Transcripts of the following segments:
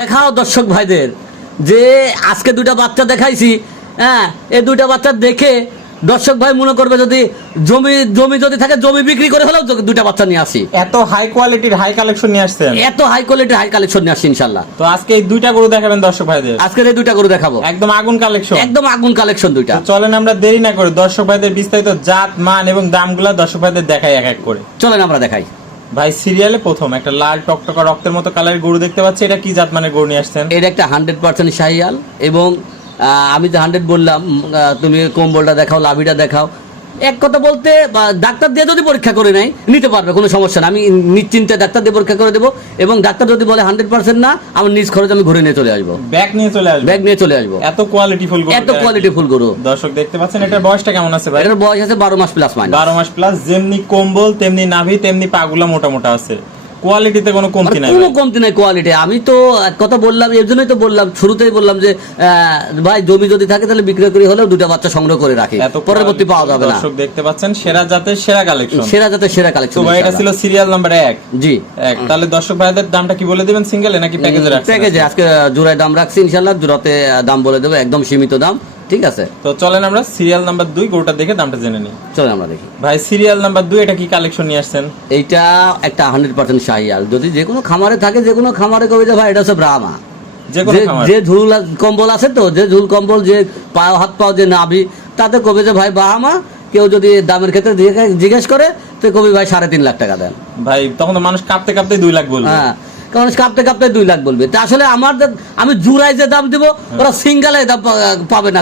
দেখাও দর্শক ভাইদের যে আজকে দুইটা বাচ্চা দেখাইছি। হ্যাঁ, এই দুইটা বাচ্চা দেখে দর্শক ভাই মনে করবে যদি জমি জমি যদি থাকে জমি বিক্রি করে হলেও দুইটা বাচ্চা নিয়ে আসি। এত হাই কোয়ালিটির হাই কালেকশন নিয়ে আসছেন, এত হাই কোয়ালিটির হাই কালেকশন নিয়ে আসছি ইনশাল্লাহ। তো আজকে এই দুইটা গরু দেখাবেন দর্শক ভাইদের? আজকে এই দুইটা গরু দেখাবো, একদম আগুন কালেকশন, একদম আগুন কালেকশন দুইটা। চলেন আমরা দেরি না করে দর্শক ভাইদের বিস্তারিত জাত মান এবং দামগুলা দর্শক ভাইদের দেখাই এক এক করে। চলেন আমরা দেখাই। ভাই সিরিয়ালে প্রথম একটা লাল টকটকা রক্তের মতো কালারের গরু দেখতে পাচ্ছি, এটা কি জাত মানের গরু নিয়ে আসছেন? এটা একটা 100% শাহিয়াল এবং আমি যে 100 বললাম, তুমি কম্বলটা দেখাও, লাভিটা দেখাও। এক কথা বলতে ডাক্তার দিয়ে যদি পরীক্ষা করে নেয় নিতে পারবে, কোনো সমস্যা না। আমি নিশ্চিন্তে ডাক্তার দিয়ে পরীক্ষা করে দেবো এবং ডাক্তার যদি বলে 100% না, আমার নিজ খরচ আমি ঘুরে নিয়ে চলে আসবো, ব্যাগ নিয়ে চলে আসবো, ব্যাগ নিয়ে চলে আসবো। এত কোয়ালিটিফুল গরু, এত কোয়ালিটিফুল গরু দর্শক দেখতে পাচ্ছেন। এটার বয়সটা কেমন আছে ভাই? এটার বয়স আছে 12 মাস প্লাস মাইনাস। 12 মাস প্লাস, যেমনি কম্বল তেমনি নাভি তেমনি পাগুলা মোটা মোটা আছে, কোয়ালিটিতে কোনো কমতি নাই, কোনো কমতি নাই কোয়ালিটি। আমি তো এক কথা বললাম, এর জন্যই তো বললাম, শুরুতেই বললাম যে ভাই জমি যদি থাকে তাহলে বিক্রি করে হলেও দুটা বাচ্চা সংগ্রহ করে রাখি, পরবর্তী পাওয়া যাবে না। দর্শক দেখতে পাচ্ছেন সেরা জাতের সেরা কালেকশন, সেরা জাতের সেরা কালেকশন। তো ভাই এটা ছিল সিরিয়াল নাম্বার 1। জি, তাহলে দর্শক ভাইদের দামটা কি বলে দিবেন, সিঙ্গেলে নাকি প্যাকেজে রাখছেন? প্যাকেজে আজকে জোড়ায় দাম রাখছি ইনশাআল্লাহ, জোড়াতে দাম বলে দেবো, একদম সীমিত দাম। ঠিক আছে, তো চলেন আমরা সিরিয়াল নাম্বার 2 গরুটা দেখে দামটা জেনে নিই। চলেন আমরা দেখি। ভাই সিরিয়াল নাম্বার 2 এটা কি কালেকশন নিয়ে আসছেন? এইটা একটা 100% শাহিয়াল। যদি যে কোনো খামারে থাকে, যে কোনো খামারে কবে যে ভাই এটা হচ্ছে ব্রাহ্মা, যে ঝুল কম্বল আছে তো, যে ঝুল কম্বল, যে পাও হাত পাও যে নাভি, তাতে কবে যে ভাই ব্রাহ্মা। কেউ যদি দামের ক্ষেত্রে জিজ্ঞেস করে তো কবি ভাই 3.5 লাখ টাকা দেন। ভাই তখন তো মানুষ কাঁপতে কাঁপতে 2 লাখ বলবে। হ্যাঁ, কারণ কাঁপতে কাঁপতে 2 লাখ বলবে। তা আসলে আমি জুরাই যে দাম দিব, ওরা সিঙ্গেলে দাম পাবে না,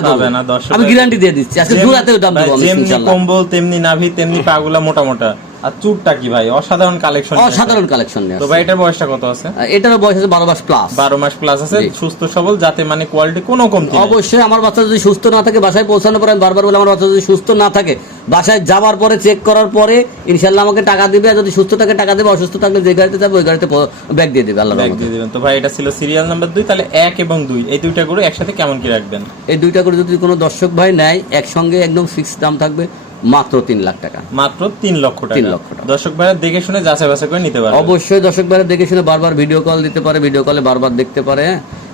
আমি গ্যারান্টি দিয়ে দিচ্ছি। আজকে জুরাতে দাম দিব আমি ইনশাআল্লাহ। কম্বল তেমনি নাভি তেমনি পাগুলা মোটা মোটা, আর চুরটা কি ভাই অসাধারণ কালেকশন, অসাধারণ কালেকশন। তো ভাই এটার বয়সটা কত আছে? এটার বয়স আছে 12 মাস প্লাস। 12 মাস প্লাস আছে, সুস্থ সবল, যাতে মানে কোয়ালিটি কোনো কমতি নাই। অবশ্যই আমার বাচ্চা যদি সুস্থ না থাকে, বাসায় পৌঁছানোর পরে আমি বারবার বলি, আমার বাচ্চা যদি সুস্থ না থাকে বাসায় যাওয়ার পরে চেক করার পরে ইনশাআল্লাহ আমাকে টাকা দিবে। আর যদি সুস্থ থাকে টাকা দেবে, অসুস্থ থাকলে যে গাড়িতে যাবে ওই গাড়িতে ব্যাগ দিয়ে দেবে, আল্লাহর রহমতে। তো ভাই এটা ছিল সিরিয়াল নাম্বার 2। তাহলে 1 এবং 2 এই দুইটা গরু একসাথে কেমন কি রাখবেন? এই দুইটা করে যদি কোনো দর্শক ভাই নেয়, একসঙ্গে একদম ফিক্স দাম থাকবে মাত্র 3 লাখ টাকা। মাত্র 3 লক্ষ টাকা। 3 লক্ষ টাকা। দর্শক ভাইরা দেখে শুনে যাচাই বাছাই করে নিতে পারে। অবশ্যই দর্শক ভাইরা দেখে শুনে বারবার ভিডিও কল দিতে পারে, ভিডিও কলে বারবার দেখতে পারে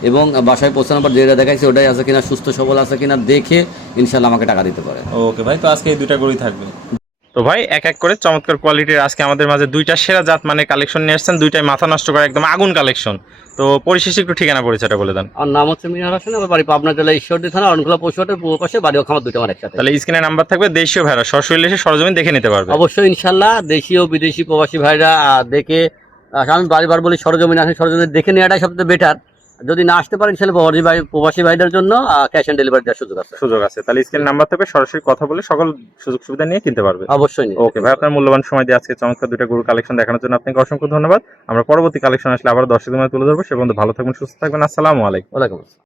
এবং বাসায় পৌঁছানোর পর যেটা দেখাইছে ওটাই আছে কিনা, সুস্থ সবল আছে কিনা দেখে ইনশাআল্লাহ আমাকে টাকা দিতে পারে। ওকে ভাই, তো আজকে এই দুইটা গরুই থাকবে। তো ভাই এক এক করে চমৎকার কোয়ালিটির আজকে আমাদের মাঝে দুইটা সেরা জাত মানে কালেকশন নিয়ে আসছেন, দুইটাই মাথা নষ্ট করে একদম আগুন কালেকশন। তো পরিশেষে একটু ঠিকানা পরিচয়টা বলে দেন। আমার নাম হচ্ছে মিনার হোসেন, আমার বাড়ি পাবনা জেলা ঈশ্বরদী থানা অরণখোলা পশুহাটের পূর্ব পাশে, বাড়ি ও খামার দুটো আমার একসাথে। তাহলে স্ক্রিনে নাম্বার থাকবে, দেশীয় ভাইরা সরাসরি এসে সরজমিন দেখে নিতে পারবে। অবশ্যই ইনশাআল্লাহ দেশীয় বিদেশি প্রবাসী ভাইরা দেখে, আমি বারবার বলি সরজমিন আসেন, সরজমিন দেখে নেওয়াটাই সবচেয়ে বেটার। যদি না আসতে পারেন ইনশাআল্লাহ প্রবাসী ভাইদের জন্য ক্যাশ অন ডেলিভারি দেওয়ার সুযোগ আছে। তাহলে স্ক্রিনে নাম্বার থাকবে, সরাসরি কথা বলে সকল সুযোগ সুবিধা নিয়ে কিনতে পারবে। অবশ্যই। ওকে ভাই, আপনার মূল্যবান সময় দিয়ে আজকে চমৎকার দুইটা গরু কালেকশন দেখানোর জন্য আপনাকে অসংখ্য ধন্যবাদ। আমরা পরবর্তী কালেকশন আসলে আবার দর্শকদের তুলে ধরবো। সে পর্যন্ত ভালো থাকবেন, সুস্থ থাকবেন। আসসালামু আলাইকুম। ওয়ালাইকুম আসসালাম।